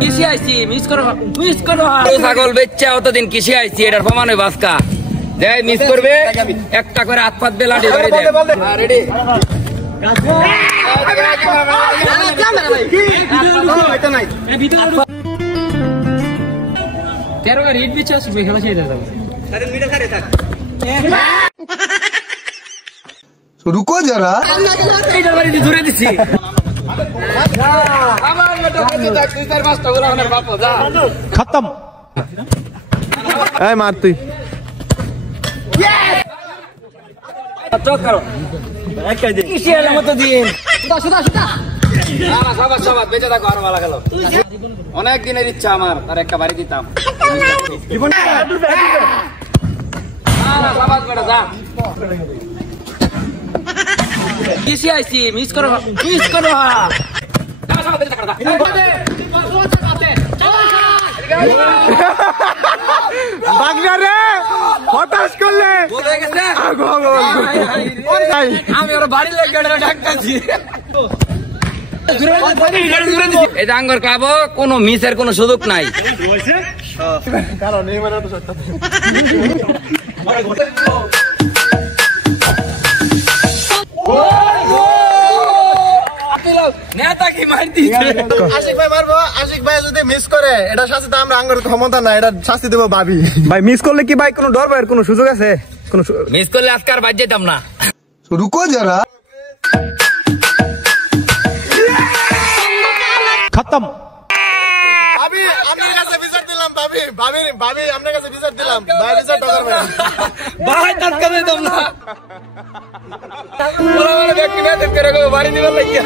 কিসে আইছি মিস করো ছাগল বেচ্চা অতদিন কিসে আইছি এটার প্রমাণ হয় বাসকা দেখ মিস করবে একটা করে হাত পাত বেলা ডিবারে দে রেডি তেরো রিড বিচে আসবে খেলা ছেড়ে দাও रुको जरा ধরে দিছি खत्म मार तु অনেক দিনের ইচ্ছা আমার তার একটা বাড়ি দিতাম কিসে আইছি মিস করো বাগনা রে হতাশ করলে আমি ওর বাড়ি লেগে ডাকতেছি এই ডাঙ্গর ক্লাব কোনো মিসের কোনো সুযোগ নাই নেতা কি মার দিছে আশিক ভাই মারবো আশিক ভাই যদি মিস করে এটা শাস্তি তো আমরা আঙ্গুর ক্ষমতা না এটা শাস্তি দেবো ভাবি ভাই মিস করলে কি ভাই কোনো ডর ভাইয়ের কোনো সুযোগ আছে কোনো মিস করলে আজকে আর বাদ যেতাম না रुको जरा खत्म भाभी আপনার কাছে বিচার দিলাম ভাবি আপনার কাছে বিচার দিলাম ভাই বিচার টাকার ভাই তাত করে দাও না বড় বড় ব্যক্তি বেদ করে বাড়ি দিবার লাগিয়া